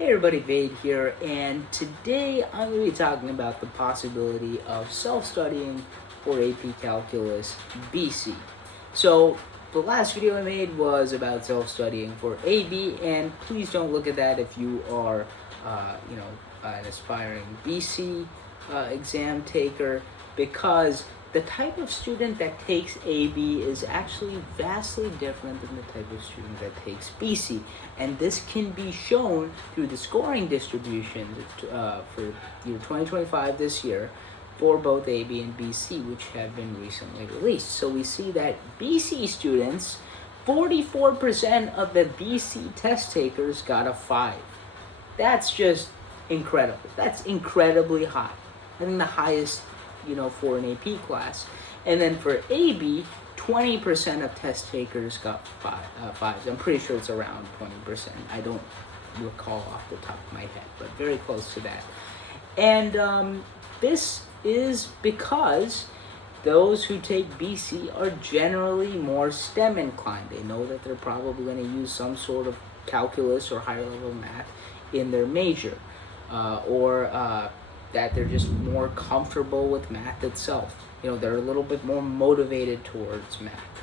Hey everybody, Vade here, and today I'm going to be talking about the possibility of self-studying for AP Calculus BC. So, the last video I made was about self-studying for AB, and please don't look at that if you are, an aspiring BC exam taker, because the type of student that takes AB is actually vastly different than the type of student that takes BC. And this can be shown through the scoring distributions for year 2025 this year for both AB and BC, which have been recently released. So we see that BC students, 44% of the BC test takers got a 5. That's just incredible. That's incredibly high. I think the highest for an AP class. And then for AB, 20% of test takers got fives. I'm pretty sure it's around 20%. I don't recall off the top of my head, but very close to that. And this is because those who take BC are generally more STEM inclined. They know that they're probably going to use some sort of calculus or higher level math in their major, or that they're just more comfortable with math itself. They're a little bit more motivated towards math.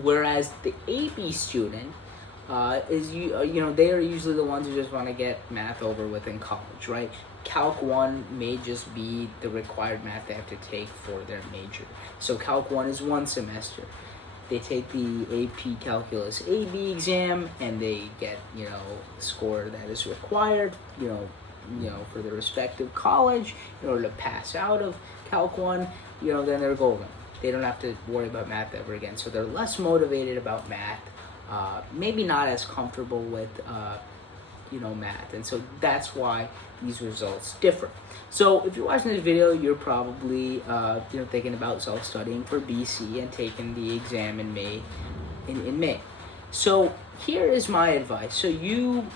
Whereas the AB student they are usually the ones who just want to get math over with in college, right? Calc 1 may just be the required math they have to take for their major. So Calc 1 is 1 semester. They take the AP Calculus AB exam and they get, the score that is required, for the respective college in order to pass out of Calc 1, then they're golden. They don't have to worry about math ever again. So they're less motivated about math, maybe not as comfortable with, math. And so that's why these results differ. So if you're watching this video, you're probably, thinking about self-studying for BC and taking the exam in May. So here is my advice. So you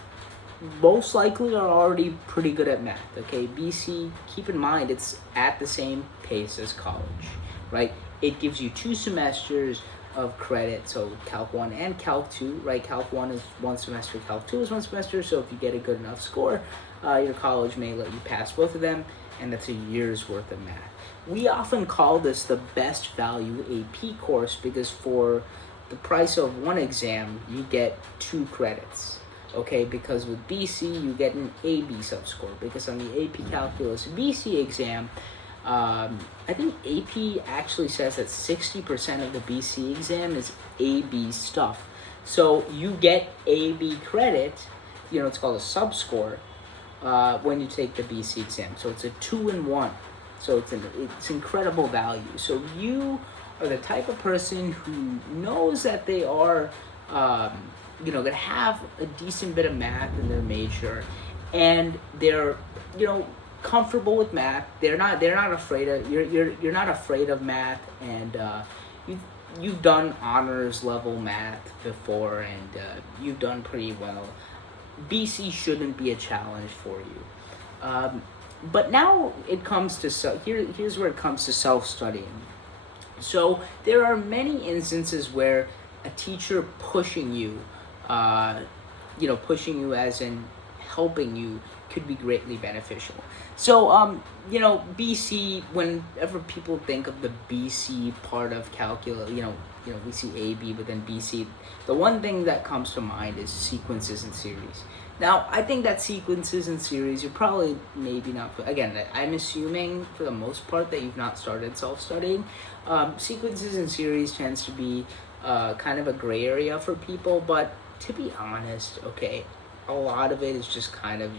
most likely are already pretty good at math, okay? BC, keep in mind, it's at the same pace as college, right? It gives you 2 semesters of credit, so Calc 1 and Calc 2, right? Calc 1 is 1 semester, Calc 2 is 1 semester, so if you get a good enough score, your college may let you pass both of them, and that's a year's worth of math. We often call this the best value AP course because for the price of 1 exam, you get 2 credits. Okay, because with BC, you get an AB subscore, because on the AP Calculus BC exam, I think AP actually says that 60% of the BC exam is AB stuff. So you get AB credit, it's called a subscore, when you take the BC exam. So it's a 2-in-1. So it's incredible value. So you are the type of person who knows that they are, that have a decent bit of math in their major, and they're, comfortable with math. They're not afraid of you're not afraid of math, and you've done honors level math before, and you've done pretty well. BC shouldn't be a challenge for you. But now it comes to here's where it comes to self-studying. So there are many instances where a teacher pushing you as in helping you could be greatly beneficial. So, BC, whenever people think of the BC part of calculus, we see AB, but then BC, the one thing that comes to mind is sequences and series. Now, I think that sequences and series, you're probably maybe not, again, I'm assuming for the most part that you've not started self-studying. Sequences and series tends to be kind of a gray area for people, but to be honest, okay, a lot of it is just kind of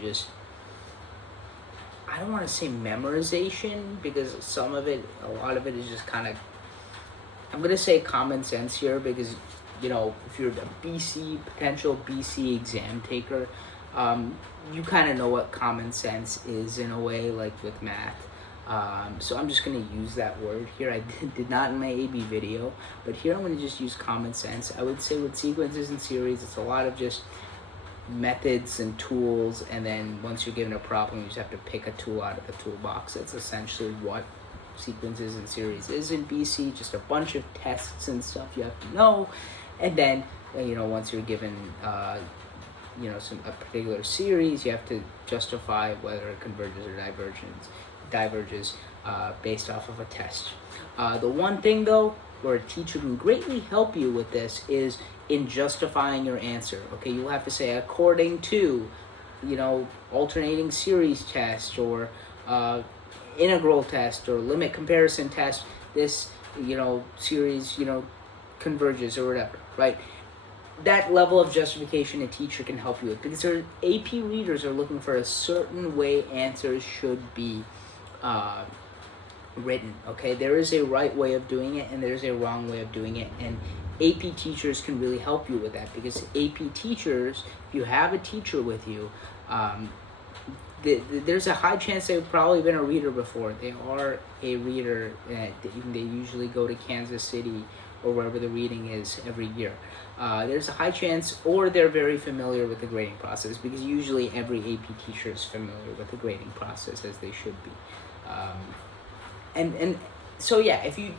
I don't want to say memorization, because a lot of it is just kind of, I'm going to say common sense here, because, if you're a potential BC exam taker, you kind of know what common sense is in a way, like with math. So I'm just going to use that word here. I did not in my AB video, but here I'm going to just use common sense. I would say with sequences and series, it's a lot of just methods and tools, and then once you're given a problem, you just have to pick a tool out of the toolbox. That's essentially what sequences and series is in BC, just a bunch of tests and stuff you have to know, and then once you're given a particular series, you have to justify whether it converges or diverges based off of a test. The one thing though, where a teacher can greatly help you with this is in justifying your answer. Okay, you'll have to say according to, alternating series test or integral test or limit comparison test, this, series, converges or whatever, right? That level of justification a teacher can help you with, because AP readers are looking for a certain way answers should be written. Okay, there is a right way of doing it and there's a wrong way of doing it, and AP teachers can really help you with that, because AP teachers, if you have a teacher with you, there's a high chance they've probably been a reader before. They are a reader. They usually go to Kansas City or wherever the reading is every year. There's a high chance, or they're very familiar with the grading process, because usually every AP teacher is familiar with the grading process, as they should be. And so yeah, if you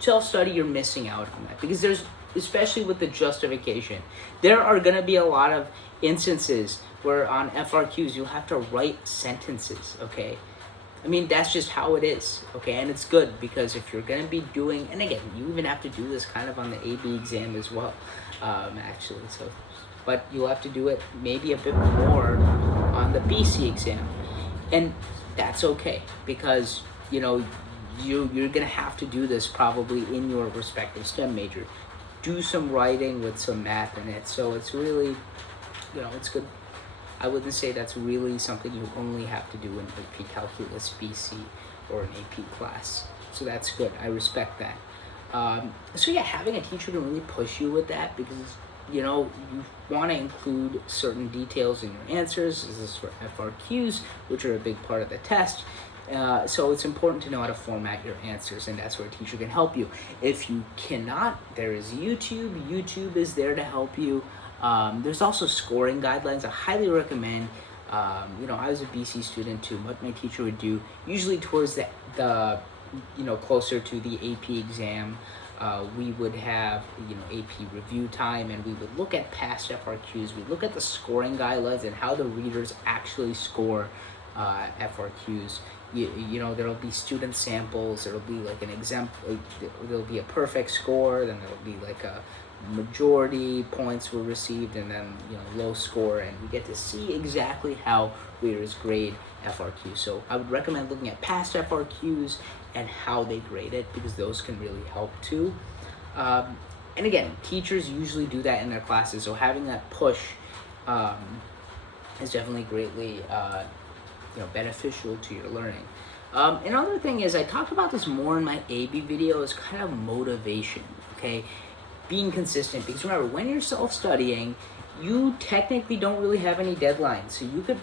self-study, you're missing out on that, because there's, especially with the justification, there are going to be a lot of instances where on FRQs you'll have to write sentences. Okay, I mean, that's just how it is. Okay, and it's good, because if you're going to be doing, and again, you even have to do this kind of on the AB exam as well, actually. So, but you'll have to do it maybe a bit more on the BC exam, and that's okay, because you're gonna have to do this probably in your respective STEM major. Do some writing with some math in it, so it's really, it's good. I wouldn't say that's really something you only have to do in AP Calculus BC or an AP class. So that's good. I respect that. So yeah, having a teacher can really push you with that, because you want to include certain details in your answers. This is for FRQs, which are a big part of the test. So it's important to know how to format your answers, and that's where a teacher can help you. If you cannot, there is YouTube. YouTube is there to help you. There's also scoring guidelines. I highly recommend. I was a BC student too. What my teacher would do, usually towards the closer to the AP exam, we would have AP review time, and we would look at past FRQs. We look at the scoring guidelines and how the readers actually score FRQs. There'll be student samples. There'll be like an example. There'll be a perfect score. Then there'll be like a majority points were received, and then low score, and we get to see exactly how readers grade FRQs. So I would recommend looking at past FRQs and how they grade it, because those can really help too. And again, teachers usually do that in their classes, so having that push is definitely greatly beneficial to your learning. Another thing is, I talked about this more in my AB video, is kind of motivation. Okay, being consistent, because remember, when you're self-studying, you technically don't really have any deadlines, so you could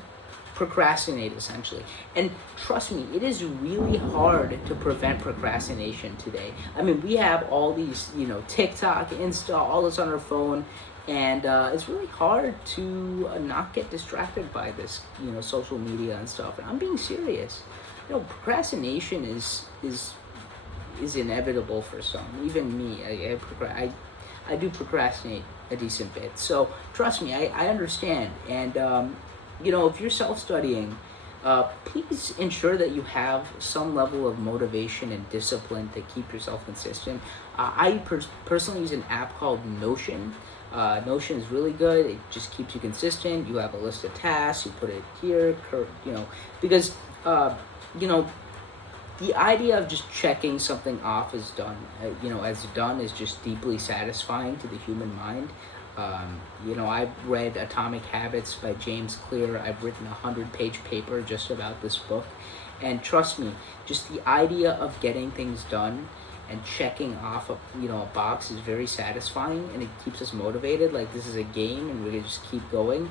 procrastinate essentially. And trust me, it is really hard to prevent procrastination today. I mean, we have all these TikTok, Insta, all this on our phone, and it's really hard to not get distracted by this social media and stuff. And I'm being serious. Procrastination is inevitable for some, even me. I do procrastinate a decent bit, so trust me, I understand. And if you're self-studying, please ensure that you have some level of motivation and discipline to keep yourself consistent. I personally use an app called Notion. Notion is really good. It just keeps you consistent. You have a list of tasks, you put it here, because the idea of just checking something off as done, is just deeply satisfying to the human mind. I've read Atomic Habits by James Clear. I've written a 100-page paper just about this book. And trust me, just the idea of getting things done and checking off a box is very satisfying, and it keeps us motivated. Like this is a game, and we're gonna just keep going.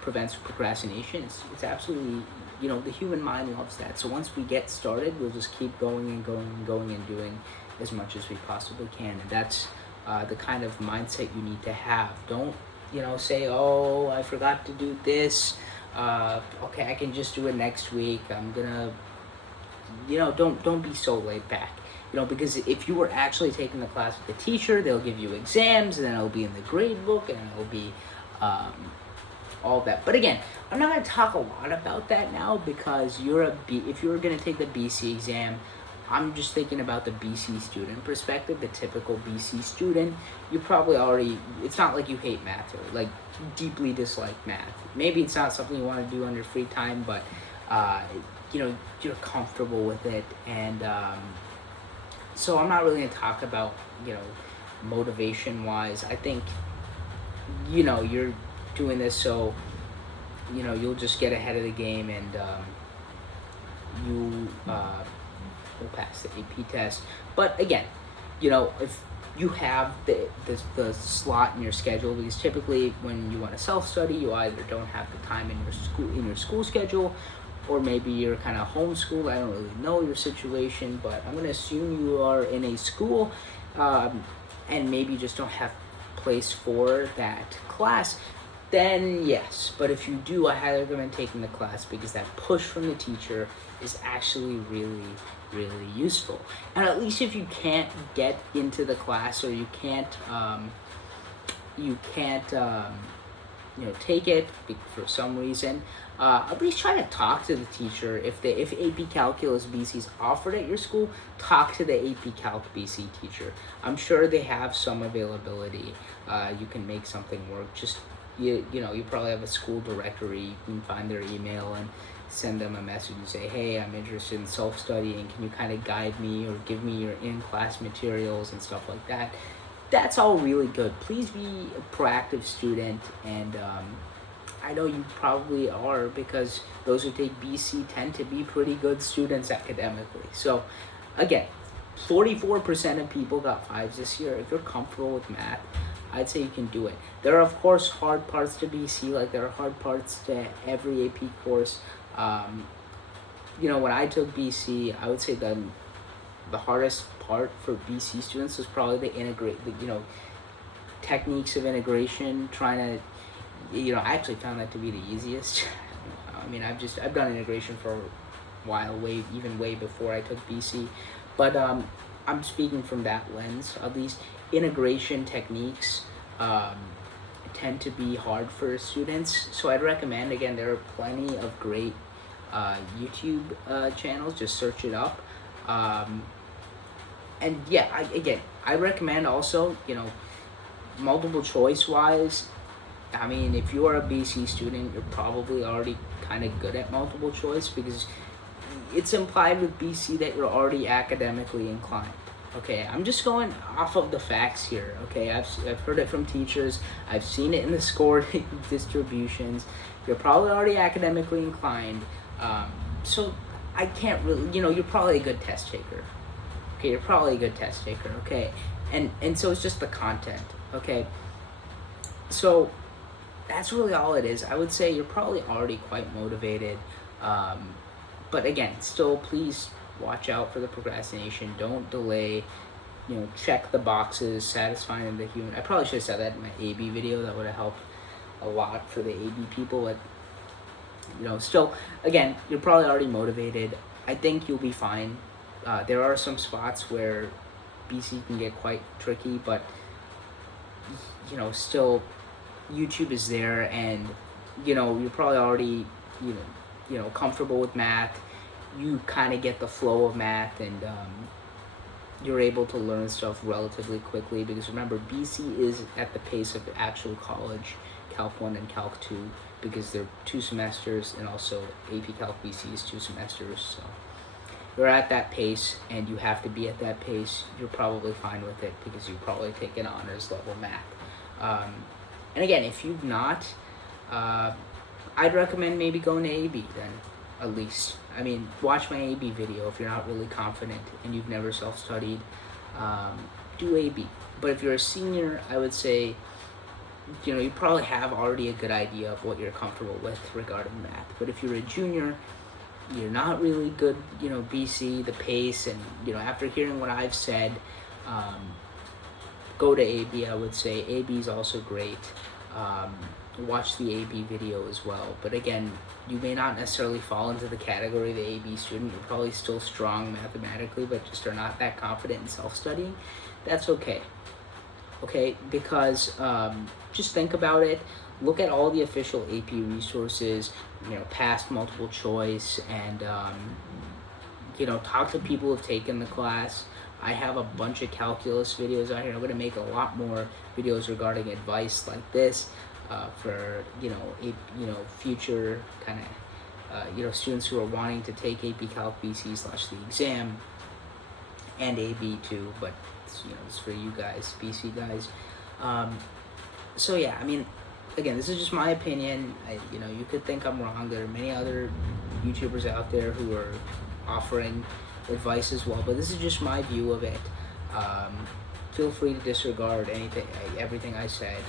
Prevents procrastination. It's absolutely, the human mind loves that. So once we get started, we'll just keep going and going and going and doing as much as we possibly can. And that's the kind of mindset you need to have. Don't say, oh, I forgot to do this, okay, I can just do it next week, I'm gonna, don't be so laid back, because if you were actually taking the class with the teacher, they'll give you exams, and then it'll be in the grade book, and it'll be all that. But again, I'm not going to talk a lot about that now because if you're going to take the BC exam, I'm just thinking about the BC student perspective, the typical BC student. You probably already, it's not like you hate math or like deeply dislike math. Maybe it's not something you want to do on your free time, but you're comfortable with it. And so I'm not really going to talk about, motivation wise. I think, you're doing this so, you'll just get ahead of the game and you will pass the AP test. But again, if you have the slot in your schedule, because typically when you want to self-study, you either don't have the time in your school schedule, or maybe you're kind of homeschooled. I don't really know your situation, but I'm going to assume you are in a school and maybe you just don't have place for that class. Then yes, but if you do, I highly recommend taking the class because that push from the teacher is actually really, really useful. And at least if you can't get into the class or you can't take it for some reason, at least try to talk to the teacher. If AP Calculus BC is offered at your school, talk to the AP Calc BC teacher. I'm sure they have some availability. You can make something work. Just you probably have a school directory. You can find their email and send them a message and say, hey, I'm interested in self-studying. Can you kind of guide me or give me your in-class materials and stuff like that? That's all really good. Please be a proactive student, and I know you probably are because those who take BC tend to be pretty good students academically. So again, 44% of people got 5s this year. If you're comfortable with math, I'd say you can do it. There are, of course, hard parts to BC, like there are hard parts to every AP course. When I took BC, I would say the hardest part for BC students was probably the techniques of integration, trying to, I actually found that to be the easiest. I mean, I've done integration for a while, way before I took BC, but I'm speaking from that lens. At least integration techniques tend to be hard for students, so I'd recommend, again, there are plenty of great YouTube channels. Just search it up, and yeah, I recommend also, multiple choice wise. I mean, if you are a BC student, you're probably already kind of good at multiple choice because it's implied with BC that you're already academically inclined. Okay, I'm just going off of the facts here. Okay, I've heard it from teachers. I've seen it in the score distributions. You're probably already academically inclined. So I can't really, you're probably a good test taker. Okay, you're probably a good test taker. Okay, and so it's just the content. Okay, so that's really all it is. I would say you're probably already quite motivated. But again, still, please watch out for the procrastination. Don't delay. Check the boxes, satisfying the human. I probably should have said that in my AB video. That would have helped a lot for the AB people. But still, again, you're probably already motivated. I think you'll be fine. There are some spots where BC can get quite tricky, but still, YouTube is there, and you're probably already comfortable with math. You kind of get the flow of math, and you're able to learn stuff relatively quickly because remember, BC is at the pace of actual college, Calc 1 and Calc 2, because they're 2 semesters, and also AP Calc BC is 2 semesters. So you're at that pace, and you have to be at that pace. You're probably fine with it because you probably take an honors level math. And again, if you've not, I'd recommend maybe going to AB then, at least. I mean, watch my AB video if you're not really confident and you've never self-studied. Do AB. But if you're a senior, I would say, you probably have already a good idea of what you're comfortable with regarding math. But if you're a junior, you're not really good, BC, the pace, and, after hearing what I've said, go to AB, I would say. AB is also great. Watch the AB video as well. But again, you may not necessarily fall into the category of the AB student. You're probably still strong mathematically, but just are not that confident in self-studying. That's okay. Okay, because just think about it. look at all the official AP resources, past multiple choice, and talk to people who've taken the class. I have a bunch of calculus videos out here. I'm going to make a lot more videos regarding advice like this for future kind of students who are wanting to take AP Calc BC / the exam, and AB too. But it's for you guys, BC guys. So yeah, I mean, again, this is just my opinion. You could think I'm wrong. There are many other YouTubers out there who are offering advice as well, but this is just my view of it. Feel free to disregard everything I said.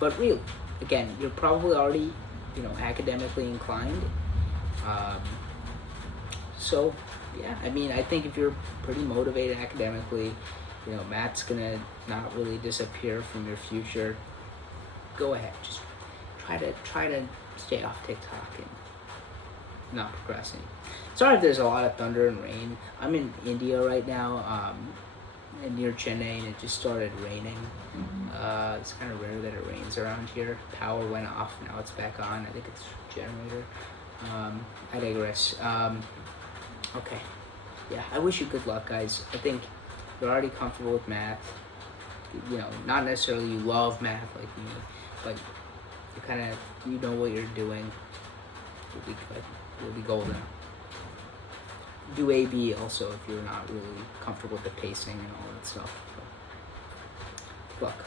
But really, again, you're probably already, academically inclined. So yeah, I mean, I think if you're pretty motivated academically, math's gonna not really disappear from your future. Go ahead, just try to stay off TikTok and not procrastinate. Sorry if there's a lot of thunder and rain. I'm in India right now, near Chennai, and it just started raining. It's kind of rare that it rains around here. Power went off, now it's back on. I think it's generator. I digress. Okay, yeah, I wish you good luck, guys. I think you're already comfortable with math. Not necessarily you love math like me, but you know what you're doing. You'll be good. You'll be golden. Do AB also if you're not really comfortable with the pacing and all that stuff. So, good luck.